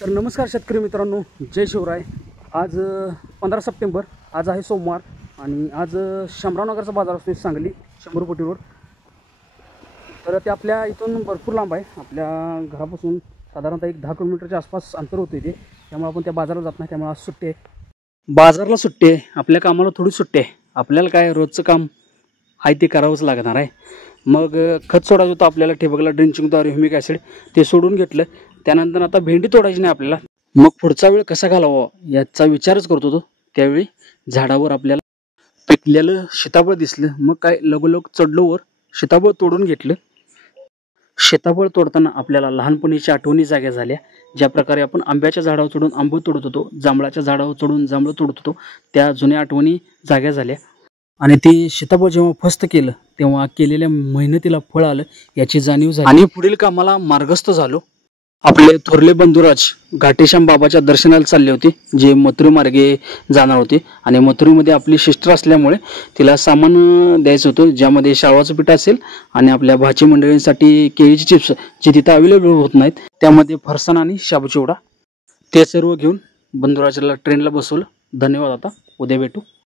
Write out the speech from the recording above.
तर नमस्कार शेतकरी मित्रांनो, जय शिवराय। आज 15 सप्टेंबर, आज आहे सोमवार आणि आज शंभरावनगरचा बाजार असतो सांगली 100 रुपये रोड। तर ते आपल्या इथून भरपूर लांब आहे, आपल्या घरापासून साधारणतः 10 किलोमीटरच्या आसपास अंतर होते ते, त्यामुळे आपण त्या बाजारात जात नाही। त्यामुळे आज सुट्टी आहे, बाजारला सुट्टी आहे, आपल्या कामाला थोडी सुट्टी आहे। आपल्याला काय रोजचं काम आहे ते करावंच लागणार आहे। मग खत सोडायचं होतं आपल्याला ठिबकला, ड्रिंचिंगद्वारे ह्युमिक ॲसिड ते सोडून घेतलं। त्यानंतर आता भेंडी तोडायची नाही आपल्याला, मग पुढचा वेळ कसा घालवावा याचा विचारच करत होतो। त्यावेळी झाडावर आपल्याला पिकलेलं सीताफळ दिसलं, मग काय लगोलग चढलो वर, सीताफळ तोडून घेतलं। सीताफळ तोडताना आपल्याला लहानपणीच्या आठवणी जाग्या झाल्या, ज्या प्रकारे आपण आंब्याच्या झाडावर चढून आंबं तोडत होतो, जांभळाच्या झाडावर चढून जांभळं तोडत होतो, त्या जुन्या आठवणी जाग्या झाल्या। आणि ती सीताफळ जेव्हा फस्त केलं तेव्हा केलेल्या मेहनतीला फळ आलं याची जाणीव झाली आणि पुढील कामाला मार्गस्थ झालो। आपले थोरले बंधुराज घाटेश्याम बाबाच्या दर्शनाला चालले होते, जे मथुरा मार्गे जाणार होते। आणि मथुरेमध्ये आपली सिस्टर असल्यामुळे तिला सामान द्यायचं होतं, ज्यामध्ये शाळवाचं पीठ असेल आणि आपल्या भाची मंडळींसाठी केळीचे चिप्स जे तिथं अवेलेबल होत नाहीत, त्यामध्ये फरसाण आणि शाबू चिवडा, ते सर्व घेऊन बंधुराजाला ट्रेनला बसवलं। धन्यवाद, आता उद्या भेटू।